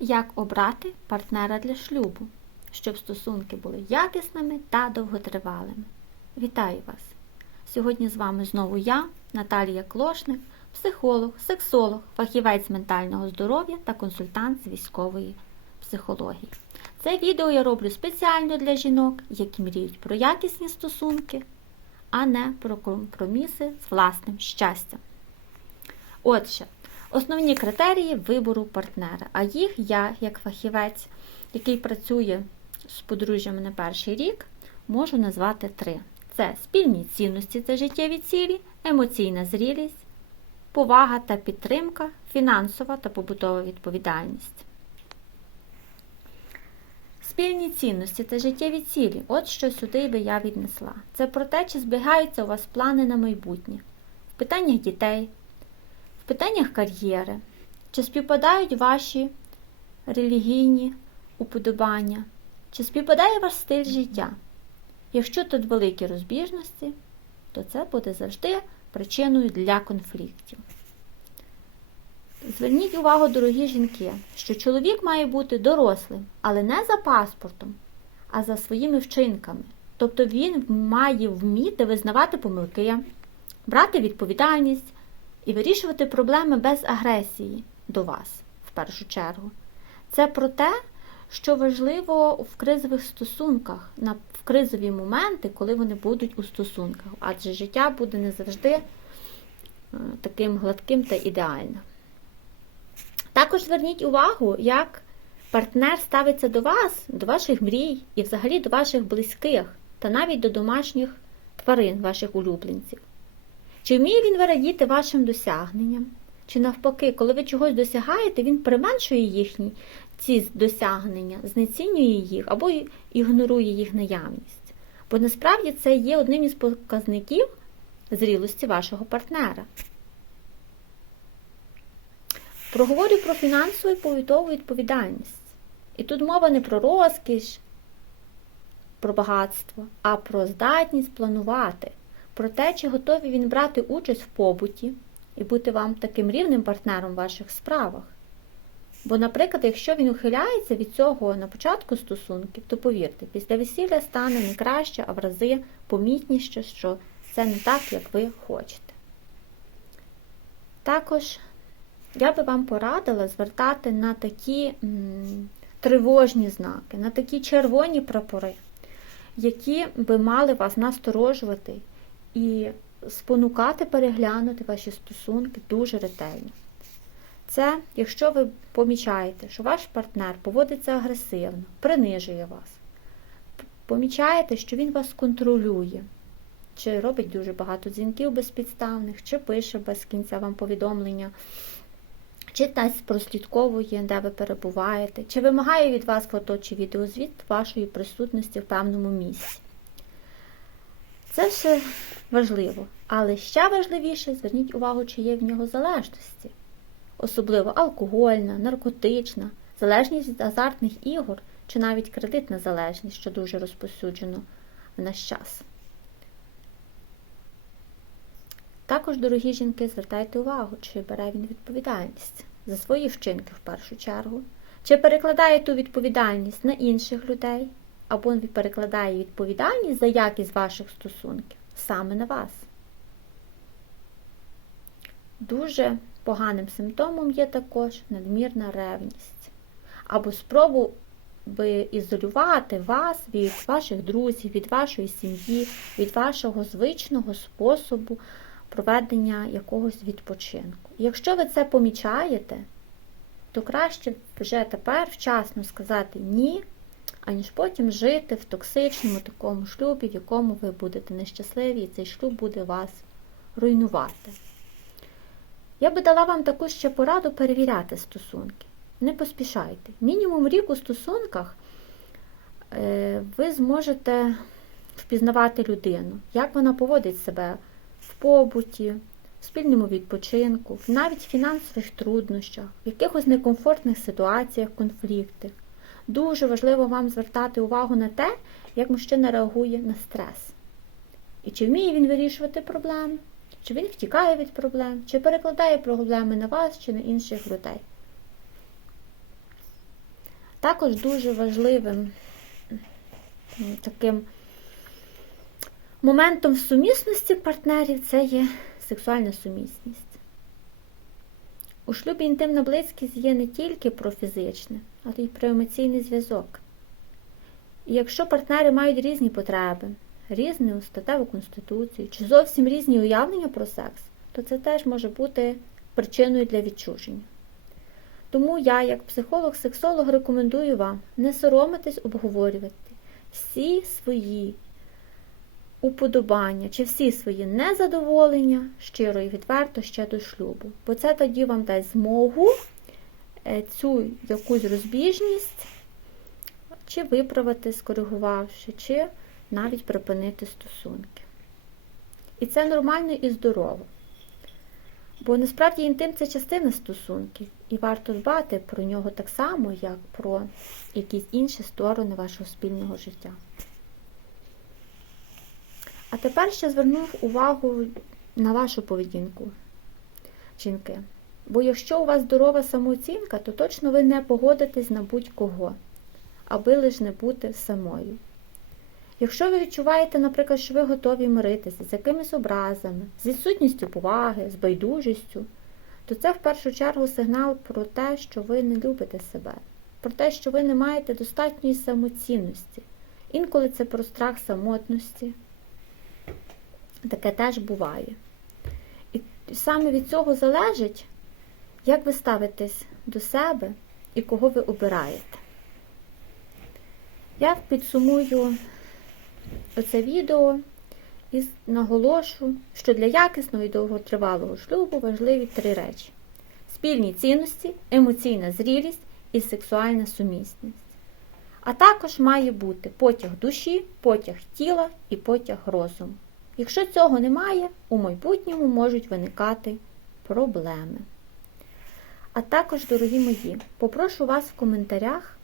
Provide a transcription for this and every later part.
Як обрати партнера для шлюбу, щоб стосунки були якісними та довготривалими. Вітаю вас! Сьогодні з вами знову я, Наталія Клошник, психолог, сексолог, фахівець ментального здоров'я та консультант з військової психології. Це відео я роблю спеціально для жінок, які мріють про якісні стосунки, а не про компроміси з власним щастям. Отже, Основні критерії вибору партнера. А їх я, як фахівець, який працює з подружжями на перший рік, можу назвати три: це спільні цінності, це життєві цілі, емоційна зрілість, повага та підтримка, фінансова та побутова відповідальність. Спільні цінності це життєві цілі. От що сюди би я віднесла. Це про те, чи збігаються у вас плани на майбутнє, в питаннях дітей в питаннях кар'єри, чи співпадають ваші релігійні уподобання, чи співпадає ваш стиль життя. Якщо тут великі розбіжності, то це буде завжди причиною для конфліктів. Зверніть увагу, дорогі жінки, що чоловік має бути дорослим, але не за паспортом, а за своїми вчинками. Тобто він має вміти визнавати помилки, брати відповідальність, і вирішувати проблеми без агресії до вас, в першу чергу. Це про те, що важливо в кризових стосунках, в кризові моменти, коли вони будуть у стосунках, адже життя буде не завжди е, таким гладким та ідеальним. Також зверніть увагу, як партнер ставиться до вас, до ваших мрій і взагалі до ваших близьких, та навіть до домашніх тварин, ваших улюбленців. Чи вміє він вирадіти вашим досягненням? Чи навпаки, коли ви чогось досягаєте, він применшує їхні ці досягнення, знецінює їх або ігнорує їх наявність? Бо насправді це є одним із показників зрілості вашого партнера. Проговорю про фінансову і повітову відповідальність. І тут мова не про розкіш, про багатство, а про здатність планувати про те, чи готовий він брати участь в побуті і бути вам таким рівним партнером в ваших справах. Бо, наприклад, якщо він ухиляється від цього на початку стосунків, то повірте, після весілля стане не краще, а в рази помітніше, що це не так, як ви хочете. Також я би вам порадила звертати на такі м, тривожні знаки, на такі червоні прапори, які би мали вас насторожувати і спонукати переглянути ваші стосунки дуже ретельно. Це, якщо ви помічаєте, що ваш партнер поводиться агресивно, принижує вас, помічаєте, що він вас контролює, чи робить дуже багато дзвінків безпідставних, чи пише без кінця вам повідомлення, чи десь прослідковує, де ви перебуваєте, чи вимагає від вас фото чи відеозвіт вашої присутності в певному місці. Це все важливо. Але ще важливіше, зверніть увагу, чи є в нього залежності. Особливо алкогольна, наркотична, залежність від азартних ігор чи навіть кредитна залежність, що дуже розпосюджено в наш час. Також, дорогі жінки, звертайте увагу, чи бере він відповідальність за свої вчинки в першу чергу, чи перекладає ту відповідальність на інших людей або він перекладає відповідальність за якість ваших стосунків саме на вас. Дуже поганим симптомом є також надмірна ревність. Або спробу би ізолювати вас від ваших друзів, від вашої сім'ї, від вашого звичного способу проведення якогось відпочинку. якщо ви це помічаєте, то краще вже тепер вчасно сказати ні аніж потім жити в токсичному такому шлюбі, в якому ви будете нещасливі, і цей шлюб буде вас руйнувати. Я би дала вам таку ще пораду перевіряти стосунки. Не поспішайте. Мінімум рік у стосунках е, ви зможете впізнавати людину, як вона поводить себе в побуті, в спільному відпочинку, навіть в фінансових труднощах, в якихось некомфортних ситуаціях, конфліктах. Дуже важливо вам звертати увагу на те, як мужчина реагує на стрес. І чи вміє він вирішувати проблеми, чи він втікає від проблем, чи перекладає проблеми на вас, чи на інших людей. Також дуже важливим таким моментом сумісності партнерів це є сексуальна сумісність. У шлюбі інтимна близькість є не тільки про фізичне, й про емоційний зв'язок. І якщо партнери мають різні потреби, різну статеву конституцію чи зовсім різні уявлення про секс, то це теж може бути причиною для відчуження. Тому я, як психолог-сексолог, рекомендую вам не соромитись обговорювати всі свої уподобання чи всі свої незадоволення щиро і відверто ще до шлюбу. Бо це тоді вам дасть змогу цю якусь розбіжність чи виправити, скоригувавши, чи навіть припинити стосунки. І це нормально і здорово. Бо насправді інтим це частина стосунків, і варто дбати про нього так само, як про якісь інші сторони вашого спільного життя. А тепер ще звернув увагу на вашу поведінку, жінки. Бо якщо у вас здорова самооцінка, то точно ви не погодитесь на будь-кого, аби лиш не бути самою. Якщо ви відчуваєте, наприклад, що ви готові миритися з якимись образами, з відсутністю поваги, з байдужістю, то це в першу чергу сигнал про те, що ви не любите себе, про те, що ви не маєте достатньої самоцінності. Інколи це про страх самотності. Таке теж буває. І саме від цього залежить, як ви ставитесь до себе і кого ви обираєте. Я підсумую оце відео і наголошу, що для якісного і довготривалого шлюбу важливі три речі: спільні цінності, емоційна зрілість і сексуальна сумісність. А також має бути потяг душі, потяг тіла і потяг розуму. Якщо цього немає, у майбутньому можуть виникати проблеми. А також, дорогі мої, попрошу вас в коментарях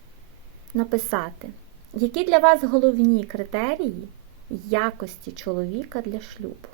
написати, які для вас головні критерії якості чоловіка для шлюбу.